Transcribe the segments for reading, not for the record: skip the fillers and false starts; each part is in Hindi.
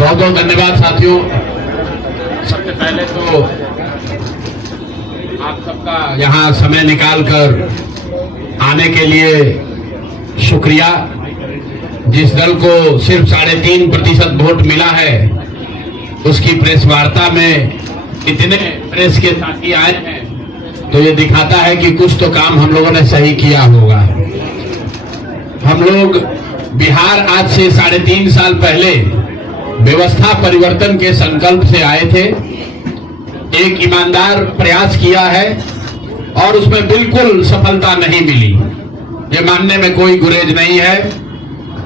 बहुत बहुत धन्यवाद साथियों। सबसे पहले तो आप सबका यहाँ समय निकालकर आने के लिए शुक्रिया। जिस दल को सिर्फ 3.5% वोट मिला है, उसकी प्रेस वार्ता में इतने प्रेस के साथी आए हैं, तो ये दिखाता है कि कुछ तो काम हम लोगों ने सही किया होगा। हम लोग बिहार आज से 3.5 साल पहले व्यवस्था परिवर्तन के संकल्प से आए थे। एक ईमानदार प्रयास किया है और उसमें बिल्कुल सफलता नहीं मिली, ये मानने में कोई गुरेज नहीं है।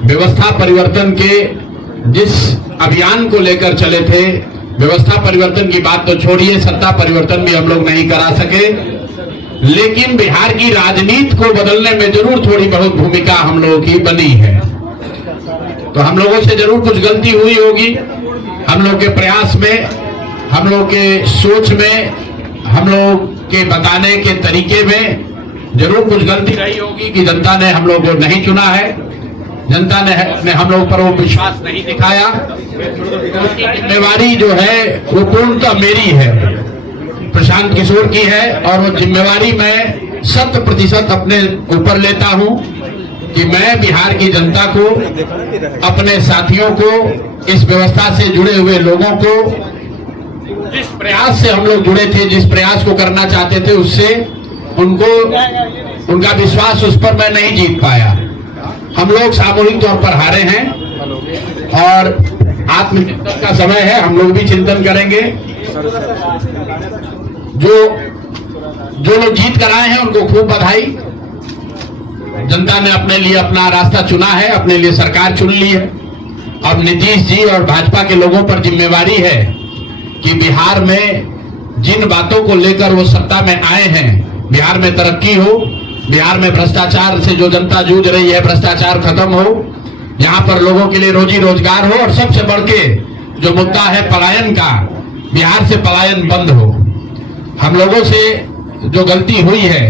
व्यवस्था परिवर्तन के जिस अभियान को लेकर चले थे, व्यवस्था परिवर्तन की बात तो छोड़िए, सत्ता परिवर्तन भी हम लोग नहीं करा सके, लेकिन बिहार की राजनीति को बदलने में जरूर थोड़ी बहुत भूमिका हम लोगों की बनी है। तो हम लोगों से जरूर कुछ गलती हुई होगी, हम लोग के प्रयास में, हम लोग के सोच में, हम लोग के बताने के तरीके में जरूर कुछ गलती रही होगी कि जनता ने हम लोग को नहीं चुना है, जनता ने हम लोग पर वो विश्वास नहीं दिखाया। उसकी जिम्मेवारी जो है वो पूर्णतः मेरी है, प्रशांत किशोर की है, और वो जिम्मेवारी मैं 100% अपने ऊपर लेता हूं कि मैं बिहार की जनता को, अपने साथियों को, इस व्यवस्था से जुड़े हुए लोगों को, जिस प्रयास से हम लोग जुड़े थे, जिस प्रयास को करना चाहते थे, उससे उनका विश्वास उस पर मैं नहीं जीत पाया। हम लोग सामूहिक तौर पर हारे हैं और आत्मचिंतन का समय है, हम लोग भी चिंतन करेंगे। जो लोग जीत कर आए हैं उनको खूब बधाई। जनता ने अपने लिए अपना रास्ता चुना है, अपने लिए सरकार चुन ली है। अब नीतीश जी और भाजपा के लोगों पर जिम्मेवारी है कि बिहार में जिन बातों को लेकर वो सत्ता में आए हैं, बिहार में तरक्की हो, बिहार में भ्रष्टाचार से जो जनता जूझ रही है, भ्रष्टाचार खत्म हो, यहाँ पर लोगों के लिए रोजी रोजगार हो, और सबसे बढ़ के जो मुद्दा है पलायन का, बिहार से पलायन बंद हो। हम लोगों से जो गलती हुई है,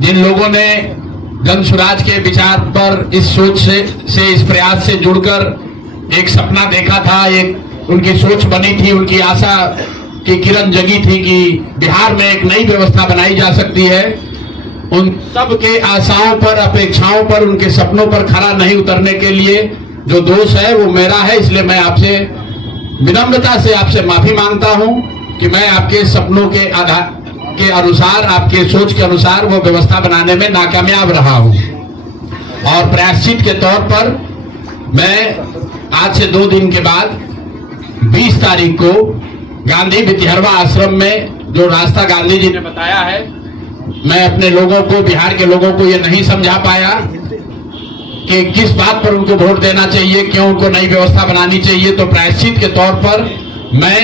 जिन लोगों ने जन स्वराज के विचार पर इस सोच से इस प्रयास से जुड़कर एक सपना देखा था, एक उनकी सोच बनी थी, उनकी आशा की किरण जगी थी कि बिहार में एक नई व्यवस्था बनाई जा सकती है, उन सब के आशाओं पर, अपेक्षाओं पर, उनके सपनों पर खरा नहीं उतरने के लिए जो दोष है वो मेरा है। इसलिए मैं आपसे विनम्रता से आपसे माफी मांगता हूं कि मैं आपके सपनों के आधार के अनुसार, आपके सोच के अनुसार वो व्यवस्था बनाने में नाकामयाब रहा हूं। और प्रायश्चित के तौर पर मैं आज से 2 दिन के बाद 20 तारीख को गांधी विद्यारवा आश्रम में जो रास्ता गांधी जी ने बताया है, मैं अपने लोगों को, बिहार के लोगों को ये नहीं समझा पाया कि किस बात पर उनको वोट देना चाहिए, क्यों उनको नई व्यवस्था बनानी चाहिए। तो प्रायश्चित के तौर पर मैं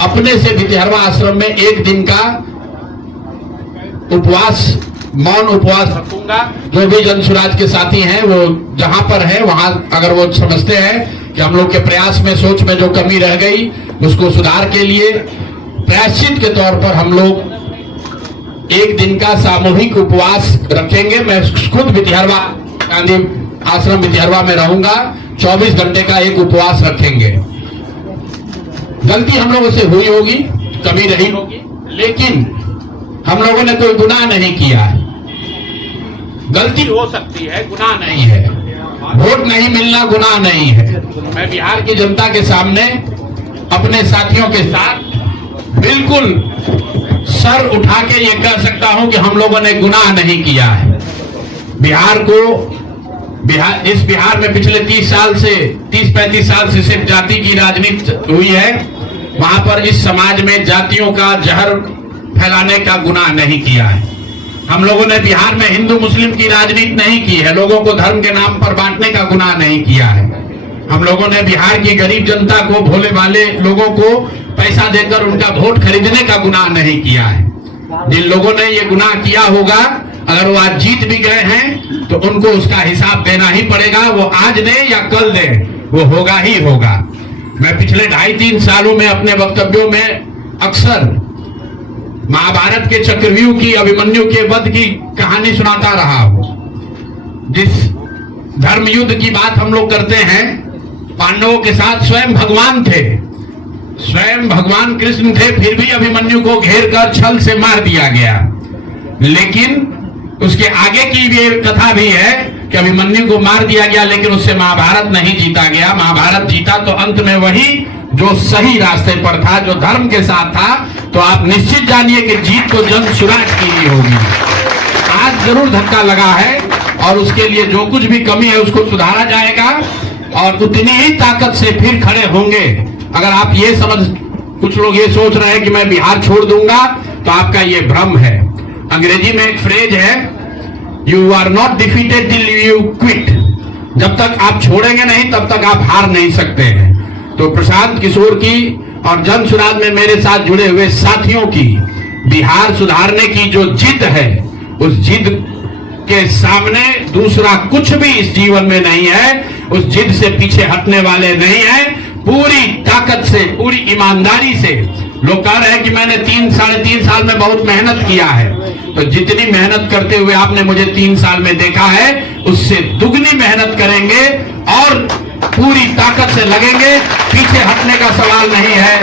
अपने से विद्यारवा आश्रम में 1 दिन का उपवास, मौन उपवास रखूंगा। जो भी जन स्वराज के साथी हैं वो जहां पर है वहां, अगर वो समझते हैं कि हम लोग के प्रयास में, सोच में जो कमी रह गई, उसको सुधार के लिए प्रायश्चित के तौर पर हम लोग 1 दिन का सामूहिक उपवास रखेंगे। मैं खुद विद्यारवा, गांधी आश्रम विद्यारवा में रहूंगा, 24 घंटे का एक उपवास रखेंगे। गलती हम लोगों से हुई होगी, कमी रही होगी, लेकिन हम लोगों ने कोई गुनाह नहीं किया है। गलती हो सकती है, गुनाह नहीं है। वोट नहीं मिलना गुनाह नहीं है। मैं बिहार की जनता के सामने अपने साथियों के साथ बिल्कुल सर उठा के ये कह सकता हूं कि हम लोगों ने गुनाह नहीं किया है। इस बिहार में पिछले 30-35 साल से सिर्फ जाति की राजनीति हुई है। वहां पर इस समाज में जातियों का जहर फैलाने का गुनाह नहीं किया है। हम लोगों ने बिहार में हिंदू मुस्लिम की राजनीति नहीं की है, लोगों को धर्म के नाम पर बांटने का गुनाह नहीं किया है। हम लोगों ने बिहार की गरीब जनता को, भोले भाले लोगों को पैसा देकर उनका वोट खरीदने का गुनाह नहीं किया है। जिन लोगों ने ये गुनाह किया होगा, अगर वो आज जीत भी गए हैं तो उनको उसका हिसाब देना ही पड़ेगा। वो आज दे या कल दे, वो होगा ही होगा। मैं पिछले 2.5-3 सालों में अपने वक्तव्यों में अक्सर महाभारत के चक्रव्यूह की, अभिमन्यु के वध की कहानी सुनाता रहा हूं। जिस धर्म युद्ध की बात हम लोग करते हैं, पांडवों के साथ स्वयं भगवान थे, स्वयं भगवान कृष्ण थे, फिर भी अभिमन्यु को घेर कर छल से मार दिया गया। लेकिन उसके आगे की भी कथा भी है कि अभिमन्यु को मार दिया गया, लेकिन उससे महाभारत नहीं जीता गया। महाभारत जीता तो अंत में वही जो सही रास्ते पर था, जो धर्म के साथ था। तो आप निश्चित जानिए कि जीत तो जन स्वराज की ही होगी। आज जरूर धक्का लगा है और उसके लिए जो कुछ भी कमी है उसको सुधारा जाएगा और उतनी ही ताकत से फिर खड़े होंगे। अगर आप ये कुछ लोग ये सोच रहे हैं कि मैं बिहार छोड़ दूंगा, तो आपका ये भ्रम है। अंग्रेजी में एक फ्रेज है, you are not defeated till you quit. जब तक आप छोड़ेंगे नहीं तब तक आप हार नहीं सकते हैं। तो प्रशांत किशोर की और जन स्वराज में मेरे साथ जुड़े हुए साथियों की बिहार सुधारने की जो जिद है, उस जिद के सामने दूसरा कुछ भी इस जीवन में नहीं है। उस जिद से पीछे हटने वाले नहीं है। पूरी ताकत से, पूरी ईमानदारी से। लोग कह रहे हैं कि मैंने 3-3.5 साल में बहुत मेहनत किया है, तो जितनी मेहनत करते हुए आपने मुझे 3 साल में देखा है, उससे दुगनी मेहनत करेंगे और पूरी ताकत से लगेंगे। पीछे हटने का सवाल नहीं है।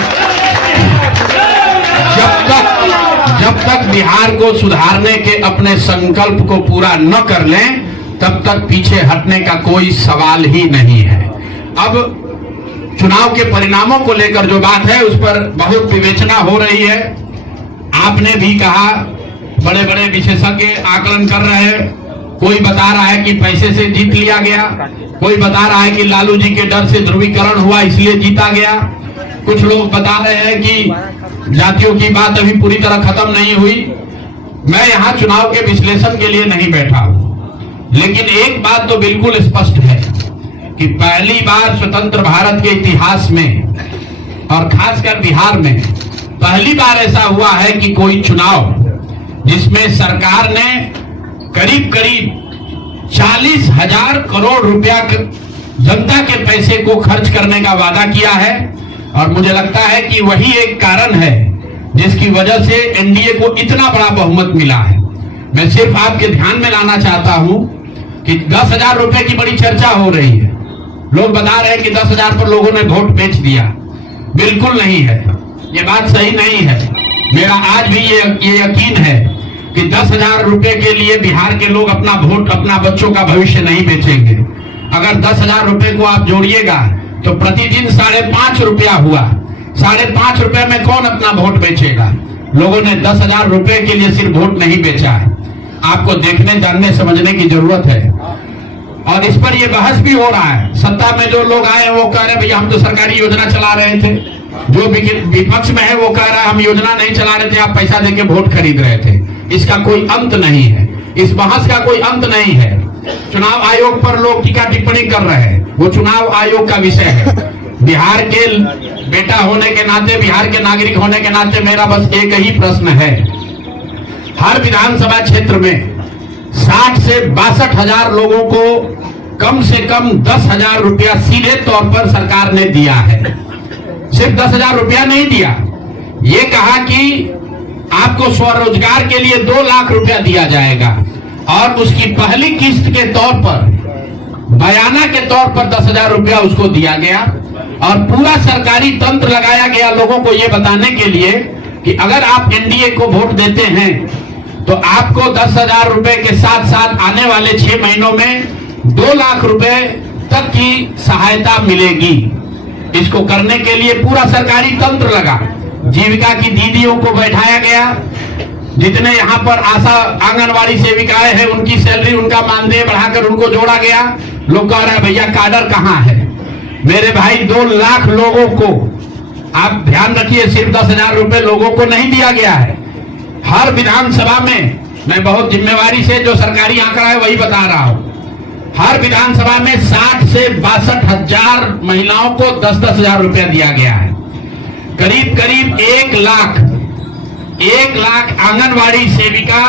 जब तक बिहार को सुधारने के अपने संकल्प को पूरा न कर लें, तब तक पीछे हटने का कोई सवाल ही नहीं है। अब चुनाव के परिणामों को लेकर जो बात है, उस पर बहुत विवेचना हो रही है। आपने भी कहा, बड़े बड़े विशेषज्ञ आकलन कर रहे हैं। कोई बता रहा है कि पैसे से जीत लिया गया, कोई बता रहा है कि लालू जी के डर से ध्रुवीकरण हुआ इसलिए जीता गया। कुछ लोग बता रहे हैं कि जातियों की बात अभी पूरी तरह खत्म नहीं हुई। मैं यहाँ चुनाव के विश्लेषण के लिए नहीं बैठा हूं, लेकिन एक बात तो बिल्कुल स्पष्ट है कि पहली बार स्वतंत्र भारत के इतिहास में और खासकर बिहार में पहली बार ऐसा हुआ है कि कोई चुनाव जिसमें सरकार ने करीब 40,000 करोड़ रुपया जनता के पैसे को खर्च करने का वादा किया है। और मुझे लगता है कि वही एक कारण है जिसकी वजह से एनडीए को इतना बड़ा बहुमत मिला है। मैं सिर्फ आपके ध्यान में लाना चाहता हूं कि 10,000 रुपए की बड़ी चर्चा हो रही है। लोग बता रहे हैं कि 10,000 पर लोगों ने वोट बेच दिया। बिल्कुल नहीं है, ये बात सही नहीं है। मेरा आज भी ये यकीन है कि 10,000 रुपए के लिए बिहार के लोग अपना वोट, अपना बच्चों का भविष्य नहीं बेचेंगे। अगर 10,000 रुपए को आप जोड़िएगा तो प्रतिदिन 5.5 रुपया हुआ। 5.5 रुपए में कौन अपना वोट बेचेगा? लोगों ने 10,000 रुपए के लिए सिर्फ वोट नहीं बेचा है। आपको देखने, जानने, समझने की जरूरत है। और इस पर यह बहस भी हो रहा है। सत्ता में जो लोग आए वो कह रहे हैं भैया हम तो सरकारी योजना चला रहे थे। जो विपक्ष में है वो कह रहा है हम योजना नहीं चला रहे थे, आप पैसा देके वोट खरीद रहे थे। इसका कोई अंत नहीं है, इस बहस का कोई अंत नहीं है। चुनाव आयोग पर लोग टीका टिप्पणी कर रहे हैं, वो चुनाव आयोग का विषय है। बिहार के बेटा होने के नाते, बिहार के नागरिक होने के नाते मेरा बस एक ही प्रश्न है। हर विधानसभा क्षेत्र में 60 से 62,000 लोगों को कम से कम 10,000 रुपया सीधे तौर पर सरकार ने दिया है। सिर्फ 10,000 रुपया नहीं दिया, ये कहा कि आपको स्वरोजगार के लिए 2 लाख रुपया दिया जाएगा और उसकी पहली किस्त के तौर पर, बयाना के तौर पर 10,000 रुपया उसको दिया गया। और पूरा सरकारी तंत्र लगाया गया लोगों को ये बताने के लिए कि अगर आप एनडीए को वोट देते हैं तो आपको 10,000 रुपए के साथ साथ आने वाले 6 महीनों में 2 लाख रुपए तक की सहायता मिलेगी। इसको करने के लिए पूरा सरकारी तंत्र लगा। जीविका की दीदियों को बैठाया गया। जितने यहाँ पर आशा आंगनवाड़ी सेविकाएं हैं उनकी सैलरी, उनका मानदेय बढ़ाकर उनको जोड़ा गया। लोग कह रहे हैं भैया काडर कहाँ है? मेरे भाई 2 लाख लोगों को, आप ध्यान रखिए, सिर्फ 10,000 रुपए लोगों को नहीं दिया गया है। हर विधानसभा में, मैं बहुत जिम्मेवारी से जो सरकारी आंकड़ा है वही बता रहा हूं, हर विधानसभा में 60 से 62,000 महिलाओं को 10,000 रुपया दिया गया है। करीब करीब 1 लाख आंगनवाड़ी सेविका,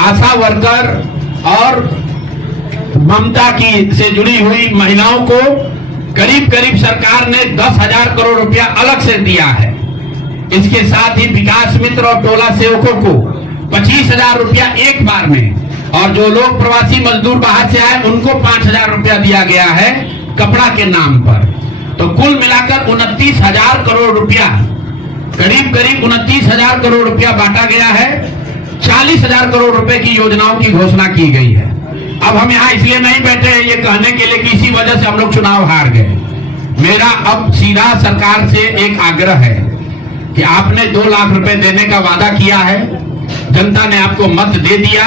आशा वर्कर और ममता की से जुड़ी हुई महिलाओं को करीब करीब सरकार ने 10,000 करोड़ रुपया अलग से दिया है। इसके साथ ही विकास मित्र और टोला सेवकों को 25,000 रुपया एक बार में, और जो लोग प्रवासी मजदूर बाहर से आए उनको 5,000 रुपया दिया गया है कपड़ा के नाम पर। तो कुल मिलाकर 29,000 करोड़ रुपया, करीब करीब 29,000 करोड़ रुपया बांटा गया है। 40,000 करोड़ रुपए की योजनाओं की घोषणा की गई है। अब हम यहाँ इसलिए नहीं बैठे हैं ये कहने के लिए कि इसी वजह से हम लोग चुनाव हार गए। मेरा अब सीधा सरकार से एक आग्रह है कि आपने 2 लाख रुपए देने का वादा किया है, जनता ने आपको मत दे दिया,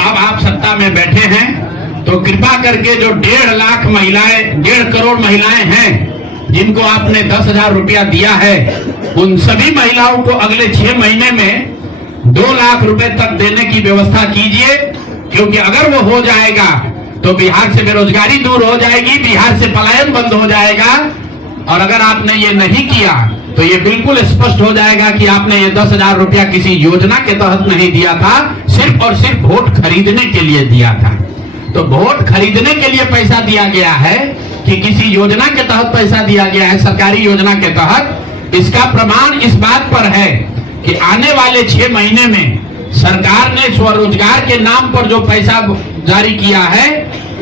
अब आप सत्ता में बैठे हैं, तो कृपा करके जो 1.5 लाख महिलाएं, 1.5 करोड़ महिलाएं हैं जिनको आपने 10,000 रुपया दिया है, उन सभी महिलाओं को अगले 6 महीने में 2 लाख रुपए तक देने की व्यवस्था कीजिए। क्योंकि अगर वो हो जाएगा तो बिहार से बेरोजगारी दूर हो जाएगी, बिहार से पलायन बंद हो जाएगा। और अगर आपने ये नहीं किया तो ये बिल्कुल स्पष्ट हो जाएगा कि आपने ये 10,000 रुपया किसी योजना के तहत नहीं दिया था, सिर्फ और सिर्फ वोट खरीदने के लिए दिया था। तो वोट खरीदने के लिए पैसा दिया गया है कि किसी योजना के तहत पैसा दिया गया है, सरकारी योजना के तहत। इसका प्रमाण इस बात पर है कि आने वाले 6 महीने में सरकार ने स्वरोजगार के नाम पर जो पैसा जारी किया है,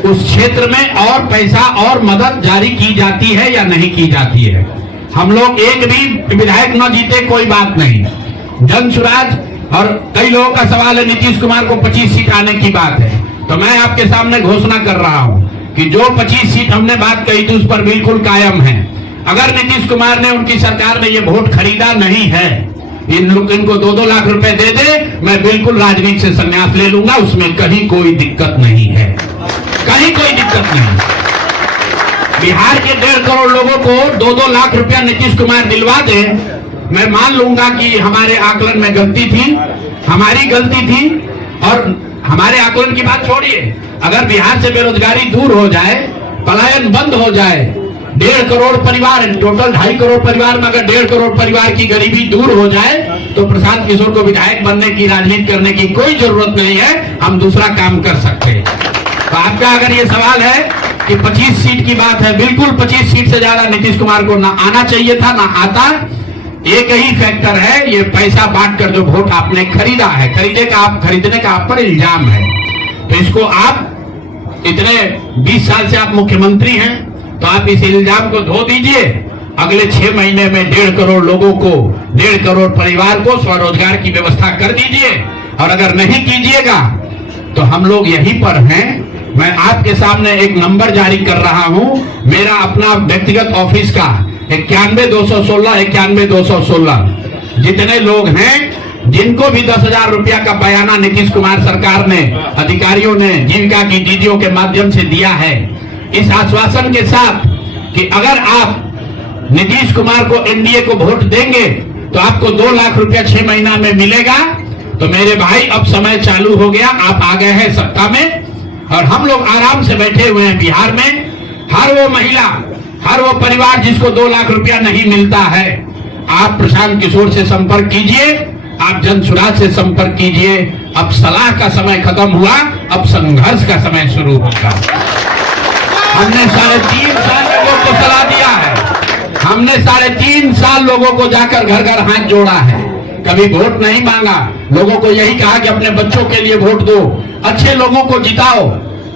उस क्षेत्र में और पैसा और मदद जारी की जाती है या नहीं की जाती है। हम लोग एक भी विधायक न जीते कोई बात नहीं, जन सुराज। और कई लोगों का सवाल है नीतीश कुमार को 25 सीट आने की बात है, तो मैं आपके सामने घोषणा कर रहा हूं कि जो 25 सीट हमने बात कही थी उस पर बिल्कुल कायम है। अगर नीतीश कुमार ने, उनकी सरकार ने ये वोट खरीदा नहीं है, इनको 2-2 लाख रुपए दे दे, मैं बिल्कुल राजनीति से संन्यास ले लूंगा, उसमें कहीं कोई दिक्कत नहीं है, कहीं कोई दिक्कत नहीं। बिहार के 1.5 करोड़ लोगों को 2-2 लाख रुपया नीतीश कुमार दिलवा दे, मैं मान लूंगा कि हमारे आकलन में गलती थी, हमारी गलती थी। और हमारे आकलन की बात छोड़िए, अगर बिहार से बेरोजगारी दूर हो जाए, पलायन बंद हो जाए, 1.5 करोड़ परिवार, टोटल 2.5 करोड़ परिवार में अगर 1.5 करोड़ परिवार की गरीबी दूर हो जाए, तो प्रशांत किशोर को विधायक बनने की, राजनीति करने की कोई जरूरत नहीं है, हम दूसरा काम कर सकते हैं। तो आपका अगर ये सवाल है कि 25 सीट की बात है, बिल्कुल 25 सीट से ज्यादा नीतीश कुमार को ना आना चाहिए था, ना आता। एक ही फैक्टर है, ये पैसा बांटकर जो वोट आपने खरीदा है, खरीदने का आप पर इल्जाम है। तो इसको आप इतने 20 साल से आप मुख्यमंत्री हैं, तो आप इस इल्जाम को धो दीजिए। अगले 6 महीने में 1.5 करोड़ लोगों को, 1.5 करोड़ परिवार को स्वरोजगार की व्यवस्था कर दीजिए। और अगर नहीं कीजिएगा तो हम लोग यहीं पर हैं। मैं आपके सामने एक नंबर जारी कर रहा हूं, मेरा अपना व्यक्तिगत ऑफिस का 91-216, 91-216। जितने लोग हैं जिनको भी 10,000 रुपया का बयाना नीतीश कुमार सरकार ने, अधिकारियों ने, जीविका की दीदियों के माध्यम से दिया है, इस आश्वासन के साथ कि अगर आप नीतीश कुमार को, एनडीए को वोट देंगे तो आपको 2 लाख रुपया 6 महीना में मिलेगा। तो मेरे भाई अब समय चालू हो गया, आप आ गए हैं सत्ता में और हम लोग आराम से बैठे हुए हैं बिहार में। हर वो महिला, हर वो परिवार जिसको 2 लाख रुपया नहीं मिलता है, आप प्रशांत किशोर से संपर्क कीजिए, आप जन सुराज से संपर्क कीजिए। अब सलाह का समय खत्म हुआ, अब संघर्ष का समय शुरू होगा। हमने 3.5 साल लोगों को सलाह दिया है, हमने 3.5 साल लोगों को जाकर घर घर हाथ जोड़ा है, कभी वोट नहीं मांगा। लोगों को यही कहा कि अपने बच्चों के लिए वोट दो, अच्छे लोगों को जिताओ।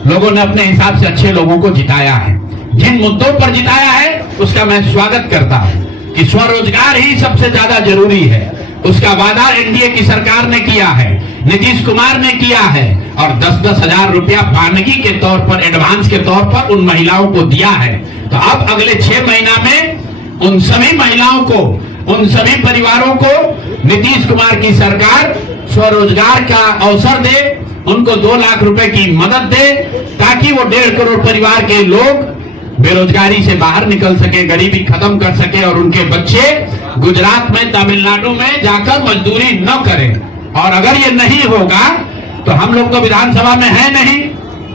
लोगों ने अपने हिसाब से अच्छे लोगों को जिताया है, जिन मुद्दों पर जिताया है उसका मैं स्वागत करता हूं कि स्वरोजगार ही सबसे ज्यादा जरूरी है। उसका वादा एनडीए की सरकार ने किया है, नीतीश कुमार ने किया है और 10-10 हजार रुपया वानगी के तौर पर, एडवांस के तौर पर उन महिलाओं को दिया है। तो अब अगले 6 महीना में उन सभी महिलाओं को, उन सभी परिवारों को नीतीश कुमार की सरकार स्वरोजगार का अवसर दे, उनको 2 लाख रुपए की मदद दे, ताकि वो 1.5 करोड़ परिवार के लोग बेरोजगारी से बाहर निकल सके, गरीबी खत्म कर सके और उनके बच्चे गुजरात में, तमिलनाडु में जाकर मजदूरी न करें। और अगर ये नहीं होगा तो हम लोग तो विधानसभा में है नहीं,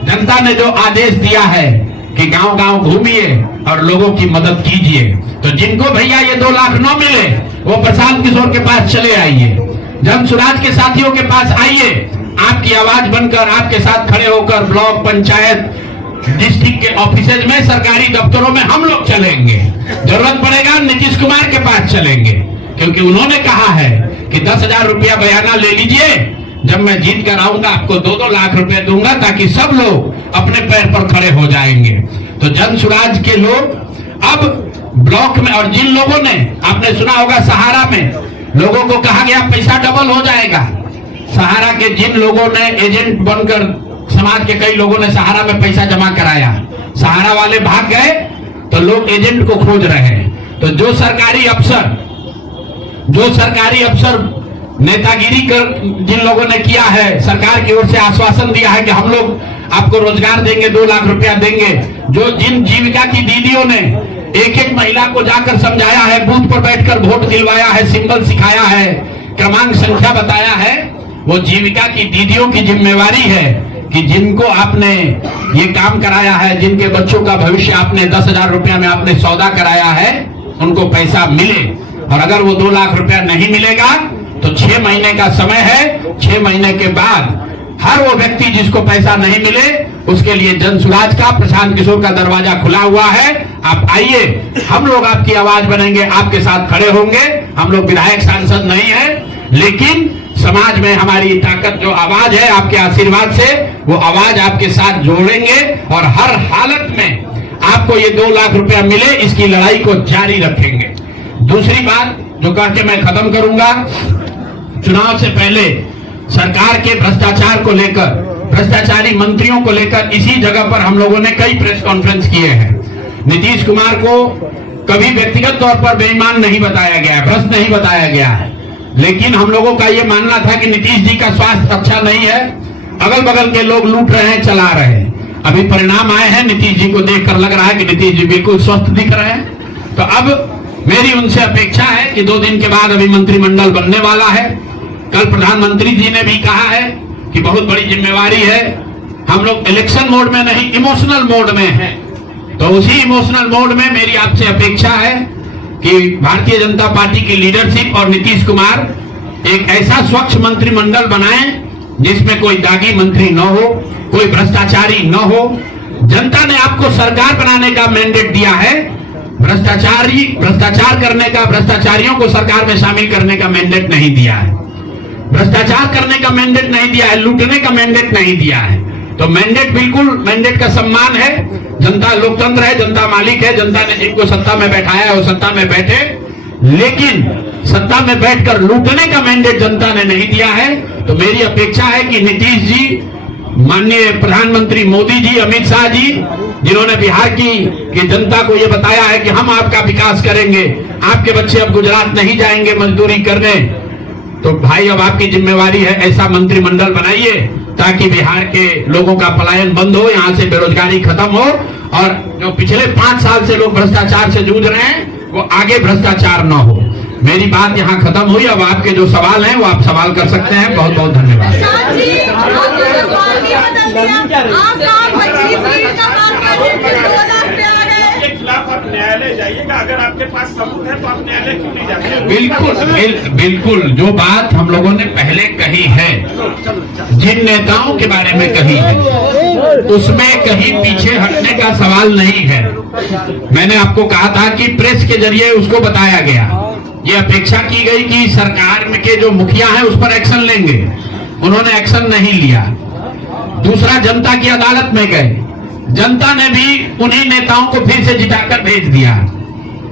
जनता ने जो आदेश दिया है कि गांव-गांव घूमिए और लोगों की मदद कीजिए। तो जिनको भैया ये 2 लाख न मिले वो प्रशांत किशोर के पास चले आइए, जन सुराज के साथियों के पास आइए, आपकी आवाज बनकर, आपके साथ खड़े होकर ब्लॉक, पंचायत, डिस्ट्रिक्ट के ऑफिसेज में, सरकारी दफ्तरों में हम लोग चलेंगे। जरूरत पड़ेगा नीतीश कुमार के पास चलेंगे, क्योंकि उन्होंने कहा है कि 10,000 रुपया बयाना ले लीजिए, जब मैं जीत कर आऊंगा आपको 2-2 लाख रुपए दूंगा, ताकि सब लोग अपने पैर पर खड़े हो जाएंगे। तो जन सुराज के लोग अब ब्लॉक में, और जिन लोगों ने, आपने सुना होगा सहारा में लोगों को कहा गया पैसा डबल हो जाएगा, सहारा के जिन लोगों ने एजेंट बनकर, समाज के कई लोगों ने सहारा में पैसा जमा कराया, सहारा वाले भाग गए तो लोग एजेंट को खोज रहे हैं। तो जो सरकारी अफसर नेतागिरी कर जिन लोगों ने किया है, सरकार की ओर से आश्वासन दिया है कि हम लोग आपको रोजगार देंगे, 2 लाख रुपया देंगे, जो जिन जीविका की दीदियों ने एक एक महिला को जाकर समझाया है, बूथ पर बैठकर वोट दिलवाया है, सिंबल सिखाया है, क्रमांक संख्या बताया है, वो जीविका की दीदियों की जिम्मेवारी है कि जिनको आपने ये काम कराया है, जिनके बच्चों का भविष्य आपने 10,000 रुपया में आपने सौदा कराया है, उनको पैसा मिले। और अगर वो 2 लाख रुपया नहीं मिलेगा तो 6 महीने का समय है, 6 महीने के बाद हर वो व्यक्ति जिसको पैसा नहीं मिले उसके लिए जन सुराज का, प्रशांत किशोर का दरवाजा खुला हुआ है। आप आइए, हम लोग आपकी आवाज बनेंगे, आपके साथ खड़े होंगे। हम लोग विधायक सांसद नहीं है, लेकिन समाज में हमारी ताकत जो आवाज है, आपके आशीर्वाद से वो आवाज आपके साथ जोड़ेंगे और हर हालत में आपको ये 2 लाख रुपया मिले, इसकी लड़ाई को जारी रखेंगे। दूसरी बात जो कह के मैं खत्म करूंगा, चुनाव से पहले सरकार के भ्रष्टाचार को लेकर, भ्रष्टाचारी मंत्रियों को लेकर इसी जगह पर हम लोगों ने कई प्रेस कॉन्फ्रेंस किए हैं। नीतीश कुमार को कभी व्यक्तिगत तौर पर बेईमान नहीं बताया गया, भ्रष्ट नहीं बताया गया है, लेकिन हम लोगों का ये मानना था कि नीतीश जी का स्वास्थ्य अच्छा नहीं है, अगल बगल के लोग लूट रहे हैं, चला रहे हैं। अभी परिणाम आए हैं, नीतीश जी को देखकर लग रहा है कि नीतीश जी बिल्कुल स्वस्थ दिख रहे हैं। तो अब मेरी उनसे अपेक्षा है कि 2 दिन के बाद अभी मंत्रिमंडल बनने वाला है। कल प्रधानमंत्री जी ने भी कहा है कि बहुत बड़ी जिम्मेवारी है, हम लोग इलेक्शन मोड में नहीं, इमोशनल मोड में हैं। तो उसी इमोशनल मोड में मेरी आपसे अपेक्षा है कि भारतीय जनता पार्टी की लीडरशिप और नीतीश कुमार एक ऐसा स्वच्छ मंत्रिमंडल बनाएं जिसमें कोई दागी मंत्री न हो, कोई भ्रष्टाचारी न हो। जनता ने आपको सरकार बनाने का मैंडेट दिया है, भ्रष्टाचार करने का, भ्रष्टाचारियों को सरकार में शामिल करने का मैंडेट नहीं दिया है, भ्रष्टाचार करने का मैंडेट नहीं दिया है, लूटने का मैंडेट नहीं दिया है। तो मैंडेट, बिल्कुल मैंडेट का सम्मान है। जनता लोकतंत्र है, जनता मालिक है, जनता ने जिनको सत्ता में बैठाया है वो सत्ता में बैठे, लेकिन सत्ता में बैठकर लूटने का मैंडेट जनता ने नहीं दिया है। तो मेरी अपेक्षा है कि नीतीश जी, माननीय प्रधानमंत्री मोदी जी, अमित शाह जी, जिन्होंने बिहार की जनता को यह बताया है कि हम आपका विकास करेंगे, आपके बच्चे अब गुजरात नहीं जाएंगे मजदूरी करने, तो भाई अब आपकी जिम्मेवारी है ऐसा मंत्रिमंडल बनाइए ताकि बिहार के लोगों का पलायन बंद हो, यहाँ से बेरोजगारी खत्म हो, और जो पिछले 5 साल से लोग भ्रष्टाचार से जूझ रहे हैं वो आगे भ्रष्टाचार न हो। मेरी बात यहाँ खत्म हुई। अब आपके जो सवाल हैं वो आप सवाल कर सकते हैं। बहुत बहुत धन्यवाद। न्यायालय जाइएगा, अगर आपके पास सबूत है तो आप न्यायालय क्यों नहीं जाते? बिल्कुल जो बात हम लोगों ने पहले कही है, जिन नेताओं के बारे में कही है, उसमें कहीं पीछे हटने का सवाल नहीं है। मैंने आपको कहा था कि प्रेस के जरिए उसको बताया गया, ये अपेक्षा की गई कि सरकार में के जो मुखिया हैं उस पर एक्शन लेंगे, उन्होंने एक्शन नहीं लिया। दूसरा, जनता की अदालत में गए, जनता ने भी उन्हीं नेताओं को फिर से जिताकर भेज दिया।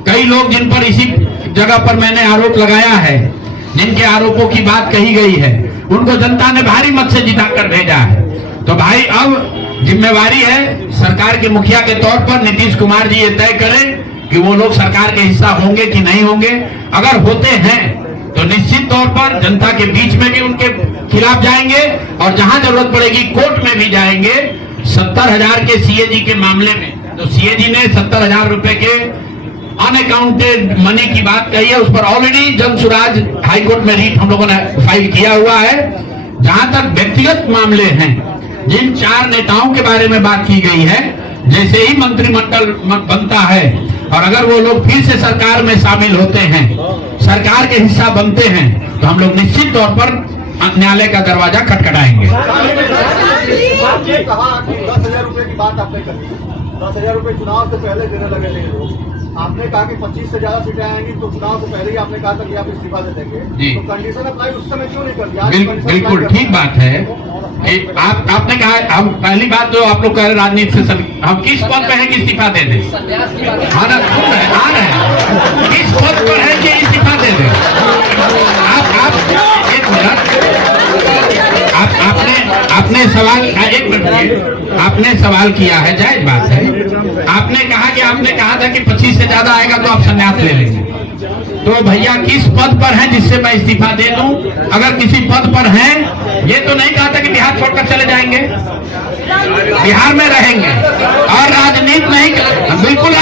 कई लोग जिन पर इसी जगह पर मैंने आरोप लगाया है, जिनके आरोपों की बात कही गई है, उनको जनता ने भारी मत से जिताकर भेजा है। तो भाई अब जिम्मेवारी है सरकार के मुखिया के तौर पर नीतीश कुमार जी ये तय करें कि वो लोग सरकार के हिस्सा होंगे कि नहीं होंगे। अगर होते हैं तो निश्चित तौर पर जनता के बीच में भी उनके खिलाफ जाएंगे और जहां जरूरत पड़ेगी कोर्ट में भी जाएंगे। 70,000 के सीएजी के मामले में तो सीएजी ने 70,000 रुपए के अनअकाउंटेड मनी की बात कही है, उस पर ऑलरेडी जन सुराज हाईकोर्ट में रीट हम लोगों ने फाइल किया हुआ है। जहां तक व्यक्तिगत मामले हैं, जिन 4 नेताओं के बारे में बात की गई है, जैसे ही मंत्रिमंडल बनता है और अगर वो लोग फिर से सरकार में शामिल होते हैं, सरकार के हिस्सा बनते हैं, तो हम लोग निश्चित तौर पर न्यायालय का दरवाजा खटखटाएंगे। 10,000 रुपए की बात आपने कही, 10,000 रुपए चुनाव से पहले देने लगे थे लोग। आपने कहा कि 25 से ज्यादा सीटें आएंगी तो चुनाव से पहले ही आपने कहा था कि आप इस्तीफा दे देंगे, तो कंडीशन अप्लाई उस समय क्यों नहीं कर दिया? बिल्कुल ठीक बात है। आपने कहा, हम पहली बात तो आप लोग कह रहे राजनीति से हम किस पद पे हैं कि इस्तीफा दे दें? हाँ ना, सुन रहे आ रहे हैं, किस पद पर है कि इस्तीफा दे दें? आप एक मिनट, आपने सवाल, एक मिनट, आपने सवाल किया है, जायज बात है। आपने कहा था कि 25 से ज्यादा आएगा तो आप संन्यास ले लेंगे। तो भैया किस पद पर हैं जिससे मैं इस्तीफा दे दूं? अगर किसी पद पर हैं, ये तो नहीं कहा था कि बिहार छोड़कर चले जाएंगे, बिहार में रहेंगे और राजनीति नहीं बिल्कुल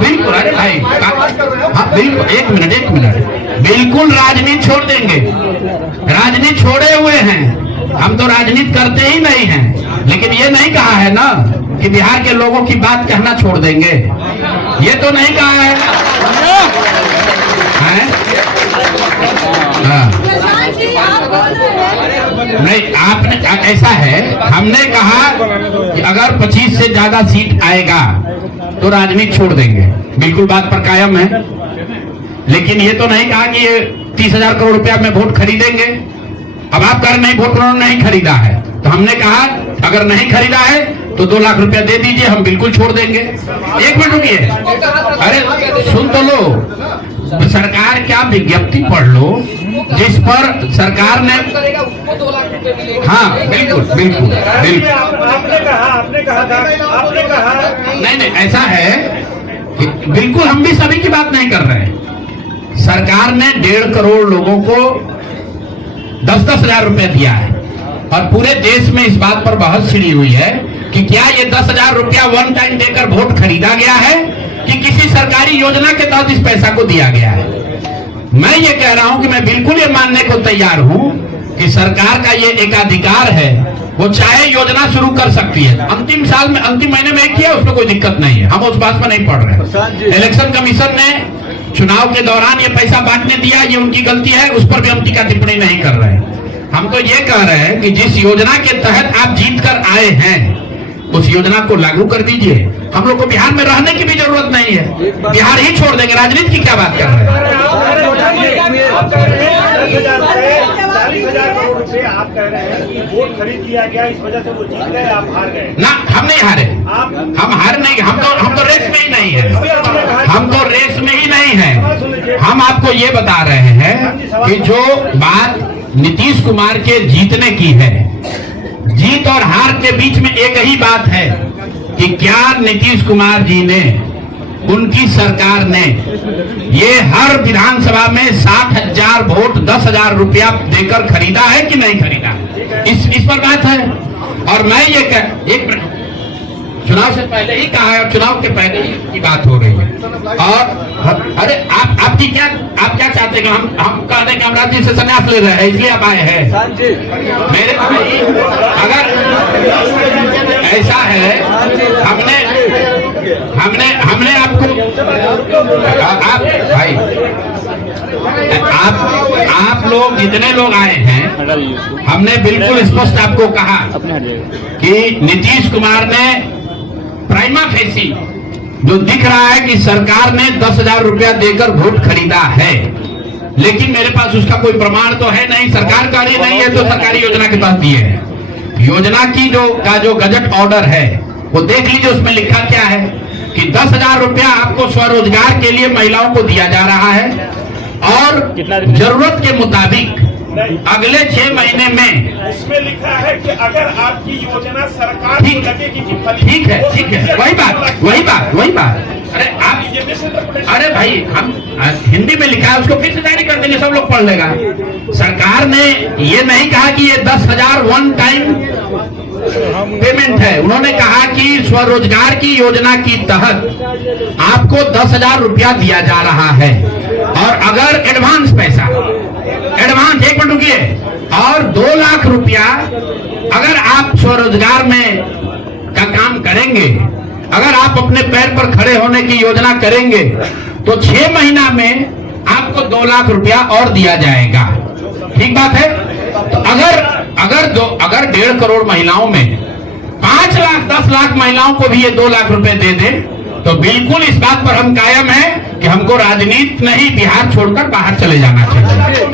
बिल्कुल, अरे भाई हाँ बिल्कुल, एक मिनट, बिल्कुल राजनीति छोड़ देंगे, राजनीति छोड़े हुए हैं, हम तो राजनीति करते ही नहीं हैं। लेकिन ये नहीं कहा है ना कि बिहार के लोगों की बात कहना छोड़ देंगे, ये तो नहीं कहा है, हाँ। नहीं, आपने ऐसा है, हमने कहा कि अगर 25 से ज्यादा सीट आएगा तो राजनीति छोड़ देंगे, बिल्कुल बात पर कायम है। लेकिन ये तो नहीं कहा कि ये 30,000 करोड़ रुपया में वोट खरीदेंगे। अब आप कह रहे नहीं, वोट उन्होंने नहीं खरीदा है, तो हमने कहा अगर नहीं खरीदा है तो 2 लाख रुपया दे दीजिए, हम बिल्कुल छोड़ देंगे। एक मिनट रुकिए, अरे सुन तो लो, सरकार क्या विज्ञप्ति पढ़ लो जिस पर सरकार ने, हाँ बिल्कुल बिल्कुल बिल्कुल, आपने कहा नहीं ऐसा है कि बिल्कुल हम भी सभी की बात नहीं कर रहे हैं। सरकार ने 1.5 करोड़ लोगों को 10-10 हजार रुपए दिया है और पूरे देश में इस बात पर बहस छिड़ी हुई है कि क्या ये 10,000 रुपया वन टाइम देकर वोट खरीदा गया है कि किसी सरकारी योजना के तहत इस पैसा को दिया गया है। मैं ये कह रहा हूं कि मैं बिल्कुल ये मानने को तैयार हूं कि सरकार का ये एकाधिकार है, वो चाहे योजना शुरू कर सकती है। अंतिम महीने में किया, उसमें कोई दिक्कत नहीं है, हम उस बात पर नहीं पढ़ रहे। इलेक्शन कमीशन ने चुनाव के दौरान ये पैसा बांटने दिया, ये उनकी गलती है, उस पर भी हम टीका टिप्पणी नहीं कर रहे हैं। हम तो ये कह रहे हैं कि जिस योजना के तहत आप जीत कर आए हैं उस योजना को लागू कर दीजिए। हम लोग को बिहार में रहने की भी जरूरत नहीं है, बिहार ही छोड़ देंगे, राजनीति की क्या बात कर रहे हैं? 40,000 करोड़ रुपए आप कह रहे हैं कि वोट खरीद लिया गया, इस वजह से वो जीत गए, आप हार गए ना। हम नहीं हारे, हम हार नहीं, हम तो रेस में ही नहीं है, हम तो रेस में ही नहीं है। हम आपको ये बता रहे हैं कि जो बात नीतीश कुमार के जीतने की है, जीत और हार के बीच में एक ही बात है कि क्या नीतीश कुमार जी ने, उनकी सरकार ने ये हर विधानसभा में 60,000 वोट 10,000 रुपया देकर खरीदा है कि नहीं खरीदा, इस पर बात है। और मैं ये एक मिनट, चुनाव से पहले ही कहा है और चुनाव के पहले ही की बात हो रही है। और अरे आप क्या चाहते हैं? हम कहते हैं कि हम राजनीति से संन्यास ले रहे हैं, इसलिए आप आए हैं। मेरे भाई अगर ऐसा है, हमने आपको भाई आप लोग जितने लोग आए हैं, हमने बिल्कुल स्पष्ट आपको कहा कि नीतीश कुमार ने प्राइमा फेसी जो दिख रहा है कि सरकार ने 10,000 रुपया देकर वोट खरीदा है, लेकिन मेरे पास उसका कोई प्रमाण तो है नहीं, सरकार का नहीं है तो सरकारी योजना के तहत दिए है। योजना की जो गजट ऑर्डर है वो देख लीजिए, उसमें लिखा क्या है कि 10,000 रुपया आपको स्वरोजगार के लिए महिलाओं को दिया जा रहा है और जरूरत के मुताबिक अगले 6 महीने में, उसमें लिखा है कि अगर आपकी योजना सरकार को लगेगी कि ठीक है, वही बात। अरे भाई, हम हिंदी में लिखा है, उसको फिर से जारी कर देंगे, सब लोग पढ़ लेगा। सरकार ने ये नहीं कहा कि ये 10,000 वन टाइम पेमेंट है, उन्होंने कहा कि स्वरोजगार की योजना की तहत आपको 10,000 रुपया दिया जा रहा है और अगर एडवांस पैसा, एक मिनट रुकिए, और 2 लाख रुपया अगर आप स्वरोजगार में का काम करेंगे, अगर आप अपने पैर पर खड़े होने की योजना करेंगे तो 6 महीना में आपको 2 लाख रुपया और दिया जाएगा। ठीक बात है? तो अगर 1.5 करोड़ महिलाओं में 5 लाख 10 लाख महिलाओं को भी ये 2 लाख रुपए दे दे तो बिल्कुल इस बात पर हम कायम हैं कि हमको राजनीति नहीं, बिहार छोड़कर बाहर चले जाना चाहिए।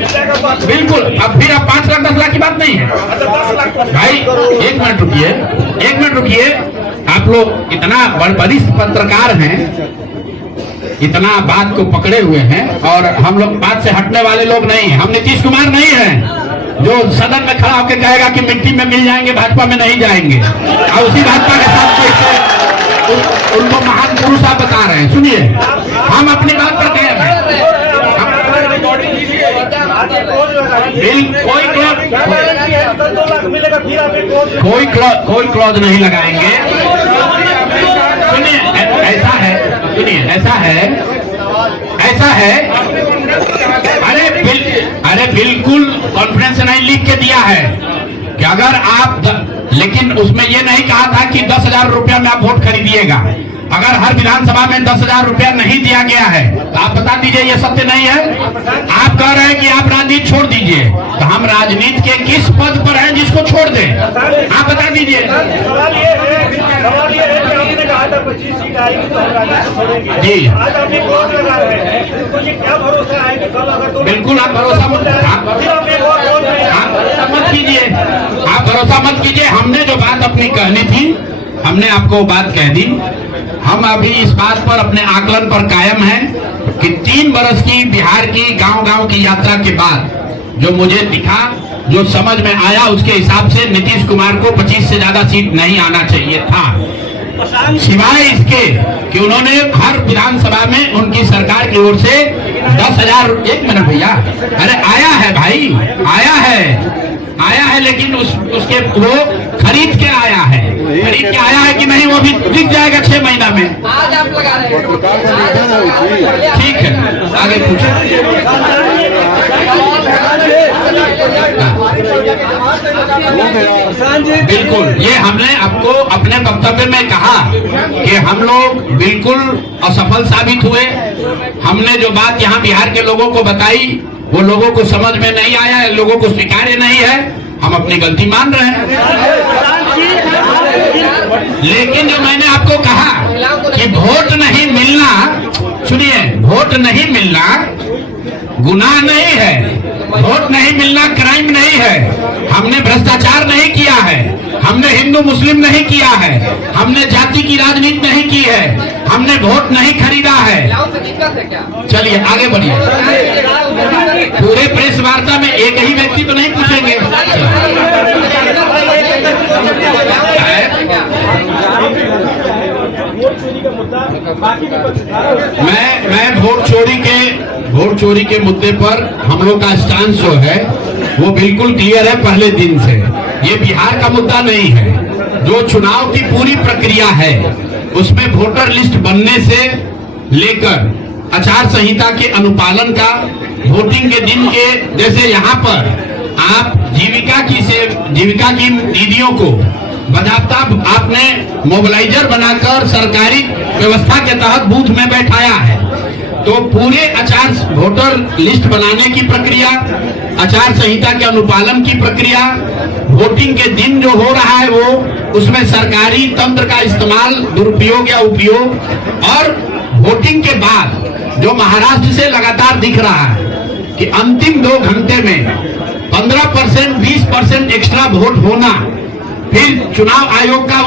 बिल्कुल। अब फिर अब 5 लाख 10 लाख की बात नहीं है भाई। एक मिनट रुकिए। आप लोग इतना वरिष्ठ पत्रकार हैं, इतना बात को पकड़े हुए हैं, और हम लोग बात से हटने वाले लोग नहीं हैं। हम नीतीश कुमार नहीं हैं जो सदन में खड़ा होकर कहेगा कि मिट्टी में मिल जाएंगे, भाजपा में नहीं जाएंगे, और उसी भाजपा के साथ उनको महान पुरुष आप बता रहे हैं। सुनिए, हम अपनी बात पर कायम हैं। कोई क्लॉज नहीं लगाएंगे। सुनिए, ऐसा है। अरे बिल्कुल कॉन्फ्रेंस ने लिख के दिया है कि अगर आप, लेकिन उसमें ये नहीं कहा था कि 10,000 रुपया में आप वोट खरीदिएगा। अगर हर विधानसभा में 10,000 रुपया नहीं दिया गया है तो आप बता दीजिए ये सत्य नहीं है। आप कह रहे हैं कि आप राजनीति छोड़ दीजिए, तो हम राजनीति के किस पद पर हैं जिसको छोड़ दें? आप बता दीजिए। सवाल ये है कि आपने कहा था 25 सीट आएगी तो हम राजनीति छोड़ेंगे। जी, आज आप एक वोट लगा रहे हैं, तो ये क्या भरोसा है कि कल अगर बिल्कुल आप भरोसा मत कीजिए। आप भरोसा मत कीजिए। हमने जो बात अपनी कहनी थी, हमने आपको बात कह दी। हम अभी इस बात पर अपने आकलन पर कायम हैं कि 3 बरस की बिहार की गांव-गांव की यात्रा के बाद जो मुझे दिखा, जो समझ में आया, उसके हिसाब से नीतीश कुमार को 25 से ज्यादा सीट नहीं आना चाहिए था, सिवाय इसके कि उन्होंने हर विधानसभा में उनकी सरकार की ओर से 10,000। 1 मिनट भैया, अरे आया है भाई, आया है, लेकिन उसके वो खरीद के आया है कि नहीं, वो भी दिख जाएगा 6 महीना में। आज आप लगा रहे हैं। ठीक है, आगे पूछे। बिल्कुल, ये हमने आपको अपने वक्तव्य में कहा कि हम लोग बिल्कुल असफल साबित हुए। हमने जो बात यहाँ बिहार के लोगों को बताई वो लोगों को समझ में नहीं आया है, लोगों को स्वीकार्य नहीं है। हम अपनी गलती मान रहे हैं। लेकिन जो मैंने आपको कहा कि वोट नहीं मिलना, सुनिए, वोट नहीं मिलना गुनाह नहीं है, वोट नहीं मिलना क्राइम नहीं है। हमने भ्रष्टाचार नहीं किया है, हमने हिंदू मुस्लिम नहीं किया है, हमने जाति की राजनीति नहीं की है, हमने वोट नहीं खरीदा है। चलिए आगे बढ़िए। पूरे प्रेस वार्ता में एक ही व्यक्ति तो नहीं पूछेंगे। मैं वोट चोरी के मुद्दे पर हम लोग का स्टांस जो है वो बिल्कुल क्लियर है पहले दिन से। ये बिहार का मुद्दा नहीं है। जो चुनाव की पूरी प्रक्रिया है उसमें वोटर लिस्ट बनने से लेकर आचार संहिता के अनुपालन का, वोटिंग के दिन के, जैसे यहाँ पर आप जीविका की दीदियों को बाकायदा आपने मोबिलाइजर बनाकर सरकारी व्यवस्था के तहत बूथ में बैठाया है। तो पूरे वोटर लिस्ट बनाने की प्रक्रिया, आचार संहिता के अनुपालन की प्रक्रिया, वोटिंग के दिन जो हो रहा है वो, उसमें सरकारी तंत्र का इस्तेमाल, दुरुपयोग या उपयोग, और वोटिंग के बाद जो महाराष्ट्र से लगातार दिख रहा है कि अंतिम 2 घंटे में 15%, 20% एक्स्ट्रा वोट होना, फिर चुनाव आयोग का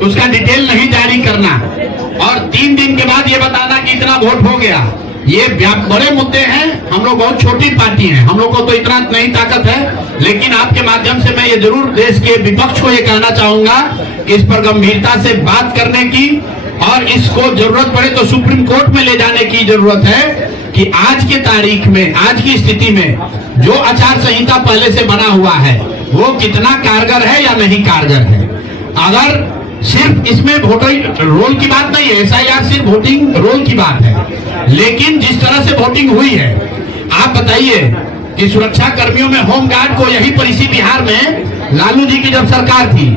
उसका डिटेल नहीं जारी करना, और 3 दिन के बाद ये बताना कि इतना वोट हो गया। ये बड़े मुद्दे हैं। हम लोग बहुत छोटी पार्टी हैं, हम लोग को तो इतना नहीं ताकत है, लेकिन आपके माध्यम से मैं ये जरूर देश के विपक्ष को ये कहना चाहूंगा कि इस पर गंभीरता से बात करने की, और इसको जरूरत पड़े तो सुप्रीम कोर्ट में ले जाने की जरूरत है कि आज के तारीख में, आज की स्थिति में जो आचार संहिता पहले से बना हुआ है वो कितना कारगर है या नहीं कारगर है। अगर सिर्फ इसमें वोटिंग रोल की बात नहीं है, SIR सिर्फ वोटिंग रोल की बात है, लेकिन जिस तरह से वोटिंग हुई है, आप बताइए कि सुरक्षा कर्मियों में होमगार्ड को यही पर इसी बिहार में लालू जी की जब सरकार थी,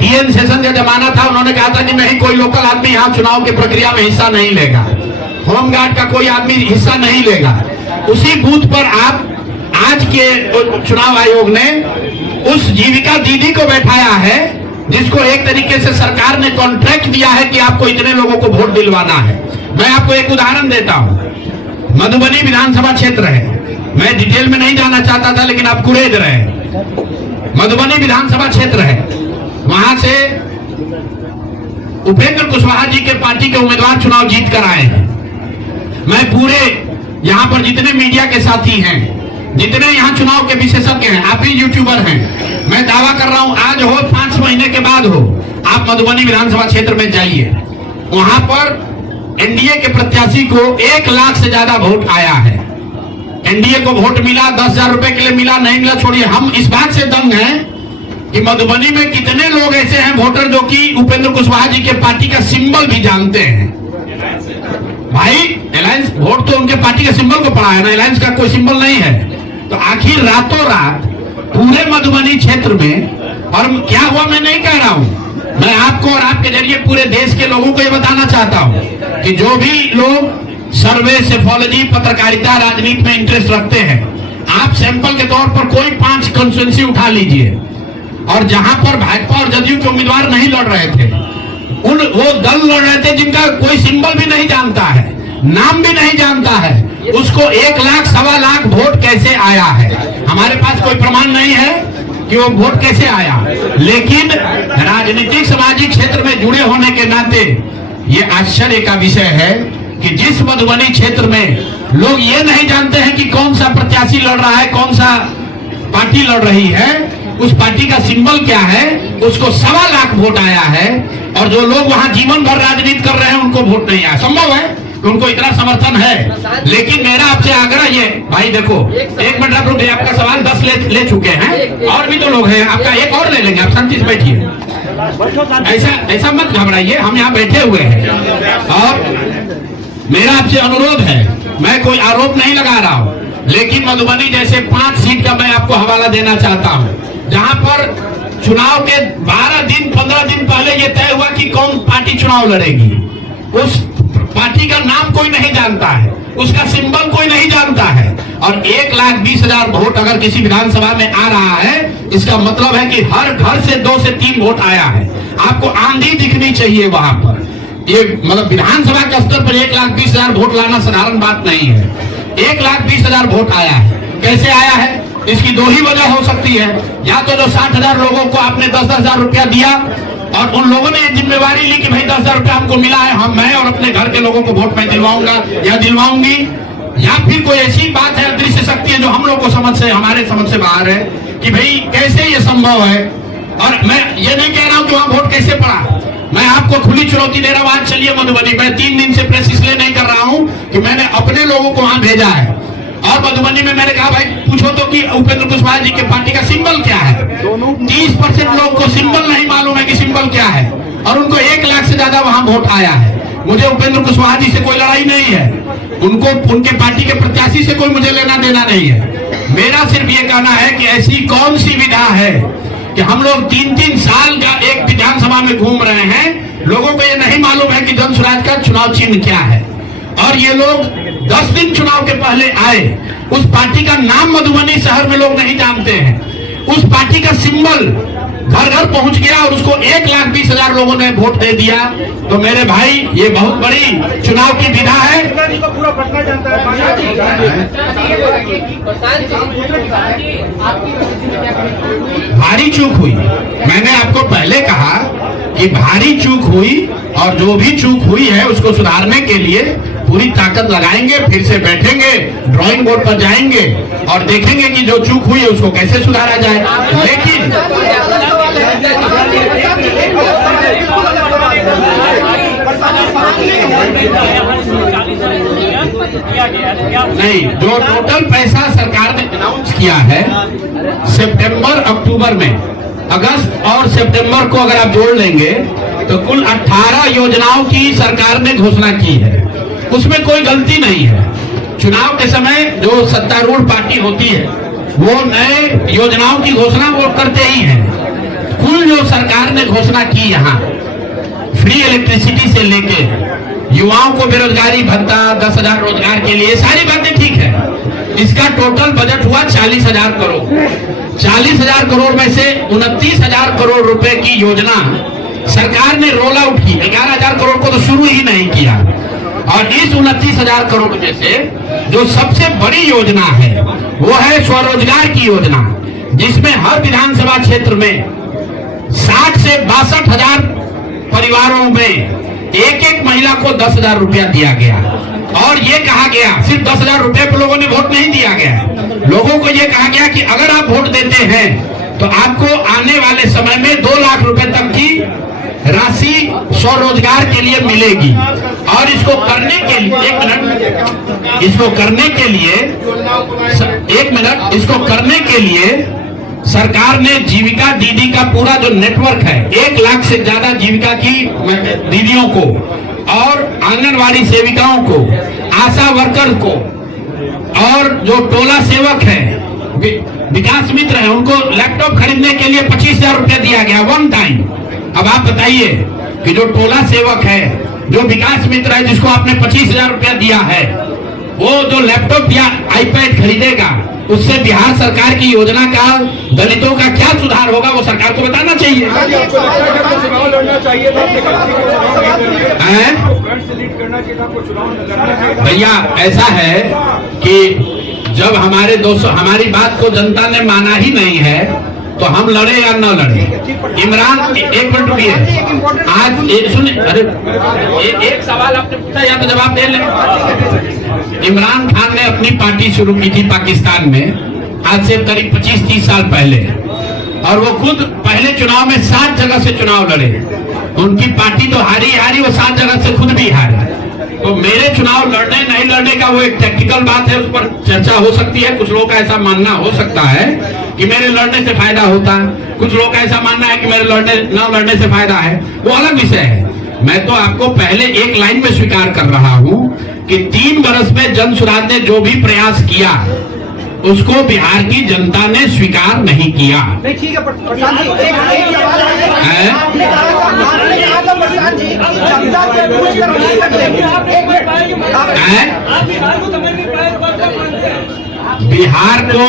TN सेशन का जमाना था, उन्होंने कहा था कि नहीं, कोई लोकल आदमी यहाँ चुनाव की प्रक्रिया में हिस्सा नहीं लेगा, होमगार्ड का कोई आदमी हिस्सा नहीं लेगा। उसी बूथ पर आप आज के चुनाव आयोग ने उस जीविका दीदी को बैठाया है जिसको एक तरीके से सरकार ने कॉन्ट्रैक्ट दिया है कि आपको इतने लोगों को वोट दिलवाना है। मैं आपको एक उदाहरण देता हूं। मधुबनी विधानसभा क्षेत्र है, मैं डिटेल में नहीं जाना चाहता था लेकिन आप कुरेद रहे हैं। मधुबनी विधानसभा क्षेत्र है, वहां से उपेंद्र कुशवाहा जी के पार्टी के उम्मीदवार चुनाव जीत कर आए हैं। मैं पूरे यहाँ पर जितने मीडिया के साथी हैं, जितने यहाँ चुनाव के विशेषज्ञ हैं, आप भी यूट्यूबर हैं, मैं दावा कर रहा हूं आज हो 5 महीने के बाद हो, आप मधुबनी विधानसभा क्षेत्र में जाइए, वहां पर एनडीए के प्रत्याशी को 1 लाख से ज्यादा वोट आया है। एनडीए को वोट मिला, 10,000 रुपए के लिए मिला, नहीं मिला छोड़िए। हम इस बात से दंग हैं कि मधुबनी में कितने लोग ऐसे हैं वोटर जो कि उपेंद्र कुशवाहा जी के पार्टी का सिंबल भी जानते हैं। भाई अलायंस वोट तो उनके पार्टी के सिंबल को पड़ा है ना, अलायंस का कोई सिंबल नहीं है। तो आखिर रातों रात पूरे मधुबनी क्षेत्र में, और क्या हुआ मैं नहीं कह रहा हूं, मैं आपको और आपके जरिए पूरे देश के लोगों को ये बताना चाहता हूं कि जो भी लोग सर्वे, सेफोलॉजी, पत्रकारिता, राजनीति में इंटरेस्ट रखते हैं, आप सैंपल के तौर पर कोई 5 कॉन्स्टिट्यूएंसी उठा लीजिए, और जहां पर भाजपा और जदयू के उम्मीदवार नहीं लड़ रहे थे, वो दल लड़ रहे थे जिनका कोई सिंबल भी नहीं जानता है, नाम भी नहीं जानता है, उसको 1 लाख, 1.25 लाख वोट कैसे आया है? हमारे पास कोई प्रमाण नहीं है कि वो वोट कैसे आया, लेकिन राजनीतिक सामाजिक क्षेत्र में जुड़े होने के नाते ये आश्चर्य का विषय है कि जिस मधुबनी क्षेत्र में लोग ये नहीं जानते हैं कि कौन सा प्रत्याशी लड़ रहा है, कौन सा पार्टी लड़ रही है, उस पार्टी का सिंबल क्या है, उसको 1.25 लाख वोट आया है। और जो लोग वहां जीवन भर राजनीति कर रहे हैं उनको वोट नहीं आया। संभव है कि उनको इतना समर्थन है, लेकिन मेरा आपसे आग्रह ये, भाई देखो 1 मिनट आप रुकिए, आपका सवाल 10 ले चुके हैं, और भी तो लोग हैं, आपका एक और ले लेंगे, आप शांति से बैठिए, ऐसा मत घबराइए, हम यहाँ बैठे हुए हैं। और मेरा आपसे अनुरोध है, मैं कोई आरोप नहीं लगा रहा हूं, लेकिन मधुबनी जैसे 5 सीट का मैं आपको हवाला देना चाहता हूं, जहां पर चुनाव के 12 दिन 15 दिन पहले यह तय हुआ कि कौन पार्टी चुनाव लड़ेगी। उस पार्टी का नाम कोई नहीं जानता है, उसका सिंबल कोई नहीं जानता है, और 1,20,000 वोट अगर किसी विधानसभा में आ रहा है, इसका मतलब है कि हर घर से 2 से 3 वोट आया है। आपको आंधी दिखनी चाहिए वहां पर। ये मतलब विधानसभा के स्तर पर 1,20,000 वोट लाना साधारण बात नहीं है। 1,20,000 वोट आया है। कैसे आया है? इसकी 2 ही वजह हो सकती है। या तो जो 60,000 लोगों को आपने 10,000 रुपया दिया और उन लोगों ने जिम्मेवारी ली कि भाई 10,000 रुपया हमको मिला है, मैं और अपने घर के लोगों को वोट मैं दिलवाऊंगा या दिलवाऊंगी, या फिर कोई ऐसी बात है, अदृश्य शक्ति है जो हम लोग को हमारे समझ से बाहर है कि भाई कैसे ये संभव है। और मैं ये नहीं कह रहा हूं कि वहां वोट कैसे पड़ा, मैं आपको खुली चुनौती दे रहा हूं। आज चलिए मधुबनी, मैं 3 दिन से प्रेस इसलिए नहीं कर रहा हूं कि मैंने अपने लोगों को वहां भेजा है, और मधुबनी में मैंने कहा भाई पूछो तो कि उपेंद्र कुशवाहा जी के पार्टी का सिंबल क्या है। 30% लोग को सिंबल नहीं मालूम है कि सिंबल क्या है, और उनको 1 लाख से ज्यादा वहां वोट आया है। मुझे उपेंद्र कुशवाहा जी से कोई लड़ाई नहीं है, उनको उनके पार्टी के प्रत्याशी से कोई मुझे लेना देना नहीं है। मेरा सिर्फ ये कहना है कि ऐसी कौन सी विधा है कि हम लोग 3-3 साल का एक विधानसभा में घूम रहे हैं, लोगों को ये नहीं मालूम है कि जन स्वराज का चुनाव चिन्ह क्या है, और ये लोग 10 दिन चुनाव के पहले आए, उस पार्टी का नाम मधुबनी शहर में लोग नहीं जानते हैं, उस पार्टी का सिंबल घर घर पहुंच गया और उसको 1,20,000 लोगों ने वोट दे दिया। तो मेरे भाई ये बहुत बड़ी चुनाव की विधा है। पूरा पटना जानता है। भारी चूक हुई, मैंने आपको पहले कहा कि भारी चूक हुई, और जो भी चूक हुई है उसको सुधारने के लिए पूरी ताकत लगाएंगे, फिर से बैठेंगे, ड्राइंग बोर्ड पर जाएंगे और देखेंगे कि जो चूक हुई है उसको कैसे सुधारा जाए। लेकिन नहीं, जो टोटल पैसा सरकार ने अनाउंस किया है सितंबर अक्टूबर में, अगस्त और सितंबर को अगर आप जोड़ लेंगे तो कुल 18 योजनाओं की सरकार ने घोषणा की है। उसमें कोई गलती नहीं है। चुनाव के समय जो सत्तारूढ़ पार्टी होती है वो नए योजनाओं की घोषणा वो करते ही हैं। कुल जो सरकार ने घोषणा की, यहाँ फ्री इलेक्ट्रिसिटी से लेके युवाओं को बेरोजगारी भत्ता, 10,000 रोजगार के लिए, सारी बातें ठीक है। इसका टोटल बजट हुआ 40,000 करोड़। 40,000 करोड़ में से 29,000 करोड़ रुपए की योजना सरकार ने रोल आउट की। 11,000 करोड़ को तो शुरू ही नहीं किया। और इस 29,000 करोड़ में से जो सबसे बड़ी योजना है वो है स्वरोजगार की योजना, जिसमें हर विधानसभा क्षेत्र में 60 से 62,000 परिवारों में एक महिला को 10,000 रुपया दिया गया। और ये कहा गया, सिर्फ 10,000 रुपए पर लोगों ने वोट नहीं दिया गया, लोगों को ये कहा गया कि अगर आप वोट देते हैं तो आपको आने वाले समय में 2 लाख रुपए तक की राशि स्वरोजगार के लिए मिलेगी। और इसको करने के लिए इसको करने के लिए सरकार ने जीविका दीदी का पूरा जो नेटवर्क है, 1 लाख से ज्यादा जीविका की दीदियों को और आंगनवाड़ी सेविकाओं को, आशा वर्कर को और जो टोला सेवक है, विकास मित्र है, उनको लैपटॉप खरीदने के लिए 25,000 रुपया दिया गया वन टाइम। अब आप बताइए कि जो टोला सेवक है, जो विकास मित्र है, जिसको आपने 25,000 रुपया दिया है, वो जो लैपटॉप या आईपैड खरीदेगा, उससे बिहार सरकार की योजना का दलितों का क्या सुधार होगा, वो सरकार को बताना चाहिए। भैया ऐसा है कि जब हमारे दोस्तों हमारी बात को जनता ने माना ही नहीं है तो हम लड़े या न लड़े। इमरान, एक मिनट रुकिए, आज सुनिए, अरे एक सवाल आपने पूछा या तो जवाब दे लें। इमरान खान ने अपनी पार्टी शुरू की थी पाकिस्तान में, आज से करीब 25-30 साल पहले, और वो खुद पहले चुनाव में 7 जगह से चुनाव लड़े। उनकी पार्टी तो हारी, वो 7 जगह से खुद भी हारे। तो मेरे चुनाव लड़ने नहीं लड़ने का वो एक टेक्निकल बात है, उस पर चर्चा हो सकती है। कुछ लोगों का ऐसा मानना हो सकता है कि मेरे लड़ने से फायदा होता है, कुछ लोगों का ऐसा मानना है कि मेरे न लड़ने से फायदा है, वो अलग विषय है। मैं तो आपको पहले एक लाइन में स्वीकार कर रहा हूं कि 3 वर्ष में जन सुराज ने जो भी प्रयास किया उसको बिहार की जनता ने स्वीकार नहीं किया। नहीं ठीक है प्रशांत जी, एक सवाल है। आपने कहा था प्रशांत जी जनता से पूछ कर नहीं करते। एक मिनट, बिहार को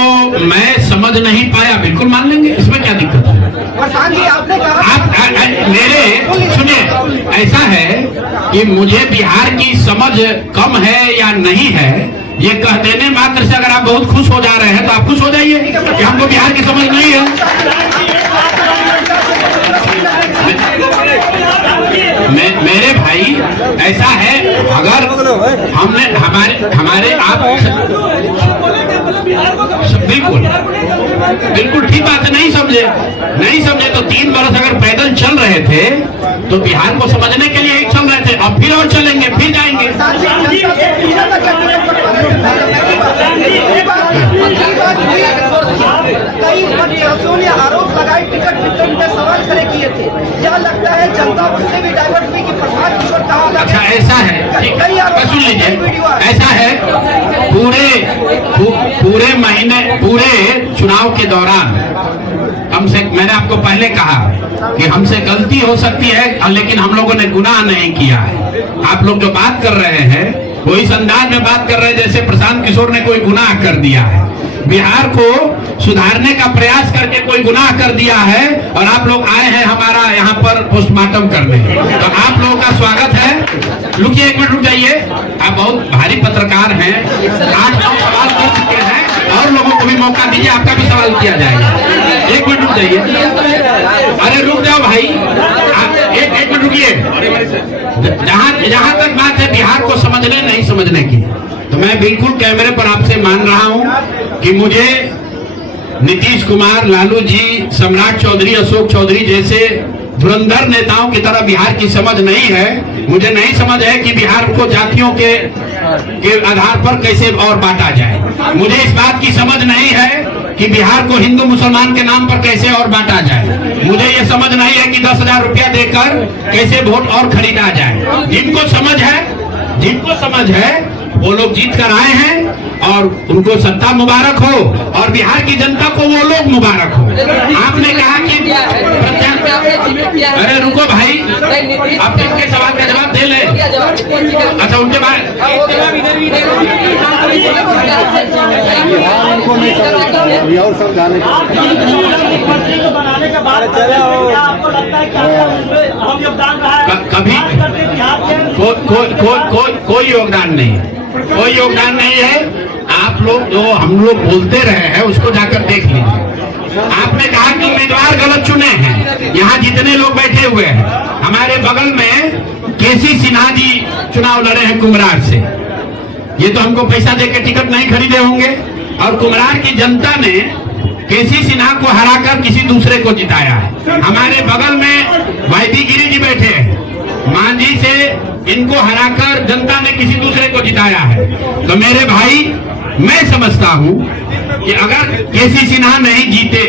मैं समझ नहीं पाया, बिल्कुल मान लेंगे, इसमें क्या दिक्कत है। प्रशांत जी आपने कहा, आप मेरे सुनिए, ऐसा है कि मुझे बिहार की समझ कम है या नहीं है, ये कह देने मात्र से अगर आप बहुत खुश हो जा रहे हैं तो आप खुश हो जाइए कि हमको बिहार की समझ नहीं है। मेरे भाई ऐसा है, अगर हमने हमारे आप बिल्कुल ठीक बात है, नहीं समझे तो 3 वर्ष अगर पैदल चल रहे थे तो बिहार को समझने के लिए ही चल रहे थे, अब फिर और चलेंगे, फिर जाएंगे। कई प्रत्याशियों ने आरोप लगाए टिकट वितरण पे सवाल खड़े किए थे, क्या लगता है जनता उससे भी डाइवर्ट हुई कि प्रशांत किशोर कहा। अच्छा ऐसा है, ठीक है, सुन लीजिए, ऐसा है पूरे महीने, पूरे चुनाव के दौरान मैंने आपको पहले कहा कि हमसे गलती हो सकती है, लेकिन हम लोगों ने गुनाह नहीं किया है। आप लोग जो बात कर रहे हैं वो इस अंदाज में बात कर रहे हैं जैसे प्रशांत किशोर ने कोई गुनाह कर दिया है, बिहार को सुधारने का प्रयास करके कोई गुनाह कर दिया है, और आप लोग आए हैं हमारा यहाँ पर पोस्टमार्टम करने। तो आप लोगों का स्वागत है। रुकिए, एक मिनट रुक जाइए, आप बहुत भारी पत्रकार हैं, 8-9 सवाल कर चुके हैं, और लोगों को भी मौका दीजिए, आपका भी सवाल किया जाएगा। एक मिनट रुक जाइए, अरे रुक जाओ भाई, एक मिनट रुकिए। जहां तक बात है बिहार को समझने नहीं समझने की, तो मैं बिल्कुल कैमरे पर आपसे मान रहा हूं कि मुझे नीतीश कुमार, लालू जी, सम्राट चौधरी, अशोक चौधरी जैसे धुरंधर नेताओं की तरह बिहार की समझ नहीं है। मुझे नहीं समझ है कि बिहार को जातियों के आधार पर कैसे और बांटा जाए। मुझे इस बात की समझ नहीं है कि बिहार को हिंदू मुसलमान के नाम पर कैसे और बांटा जाए। मुझे ये समझ नहीं है कि 10,000 रुपया देकर कैसे वोट और खरीदा जाए। जिनको समझ है वो लोग जीत कर आए हैं और उनको सत्ता मुबारक हो, और बिहार की जनता को वो लोग मुबारक हो। आपने कहा कि अरे रुको भाई, आप इनके सवाल का जवाब दे ले। अच्छा उनके बाद कोई और समझाने का मुख्यमंत्री को बनाने के बाद क्या आपको लगता है क्या हम योगदान रहा है? कभी खास करके बिहार के कोई योगदान नहीं है, कोई योगदान नहीं है। आप लोग जो हम लोग बोलते रहे हैं उसको जाकर देख लीजिए। आपने कहा कि उम्मीदवार गलत चुने हैं। यहाँ जितने लोग बैठे हुए हैं, हमारे बगल में केसी सिन्हा जी चुनाव लड़े हैं कुम्हरार से। ये तो हमको पैसा देकर टिकट नहीं खरीदे होंगे, और कुम्हरार की जनता ने केसी सिन्हा को हराकर किसी दूसरे को जिताया है। हमारे बगल में वाईबी गिरी जी बैठे हैं, मांझी से इनको हराकर जनता ने किसी दूसरे को जिताया है। तो मेरे भाई, मैं समझता हूं कि अगर केसी सिन्हा नहीं जीते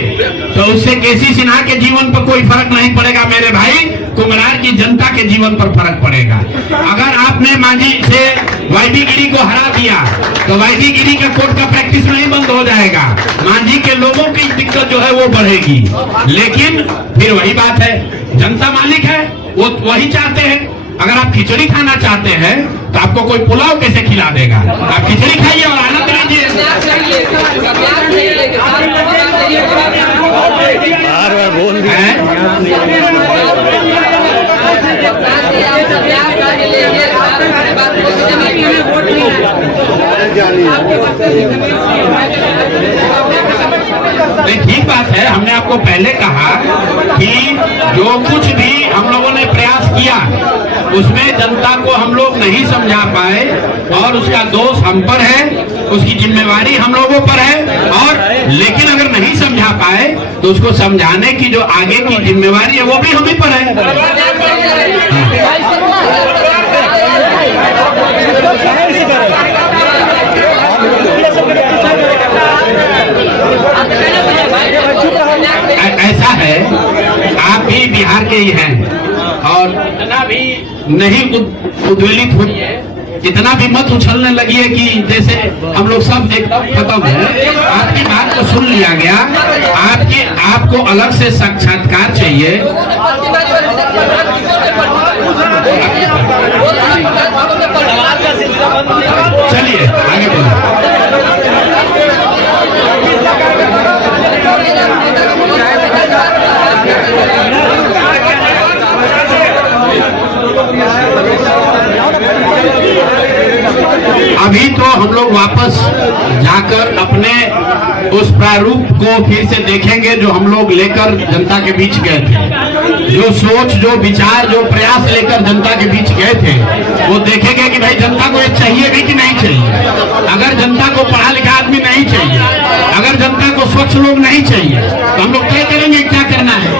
तो उससे केसी सिन्हा के जीवन पर कोई फर्क नहीं पड़ेगा मेरे भाई, कुम्हरार की जनता के जीवन पर फर्क पड़ेगा। अगर आपने मांझी से वाईबी गिरी को हरा दिया तो वाईबी गिरी का कोर्ट का प्रैक्टिस नहीं बंद हो जाएगा, मांझी के लोगों की दिक्कत जो है वो बढ़ेगी। लेकिन फिर वही बात है, जनता मालिक है, वो वही चाहते हैं। अगर आप खिचड़ी खाना चाहते हैं तो आपको कोई पुलाव कैसे खिला देगा? आप खिचड़ी खाइए और आनंद लीजिए। बार बार बोल नहीं, ठीक बात है। हमने आपको पहले कहा कि जो कुछ भी हम लोगों ने प्रयास किया उसमें जनता को हम लोग नहीं समझा पाए, और उसका दोष हम पर है, उसकी जिम्मेवारी हम लोगों पर है। और लेकिन अगर नहीं समझा पाए तो उसको समझाने की जो आगे की जिम्मेवारी है वो भी हम ही पर है। ऐसा है, आप भी बिहार के ही हैं, और इतना भी नहीं उद्वेलित हुई, इतना भी मत उछलने लगी है कि जैसे हम लोग सब एकदम खत्म है। आपकी बात को सुन लिया गया, आपको अलग से साक्षात्कार चाहिए। चलिए आगे बोलिए। अभी तो हम लोग वापस जाकर अपने उस प्रारूप को फिर से देखेंगे जो हम लोग लेकर जनता के बीच गए थे। जो सोच, जो विचार, जो प्रयास लेकर जनता के बीच गए थे, वो देखेंगे कि भाई जनता को ये चाहिए भी कि नहीं चाहिए। अगर जनता को पढ़ा लिखा आदमी नहीं चाहिए, अगर जनता को स्वच्छ लोग नहीं चाहिए, तो हम लोग तय करेंगे क्या करना है।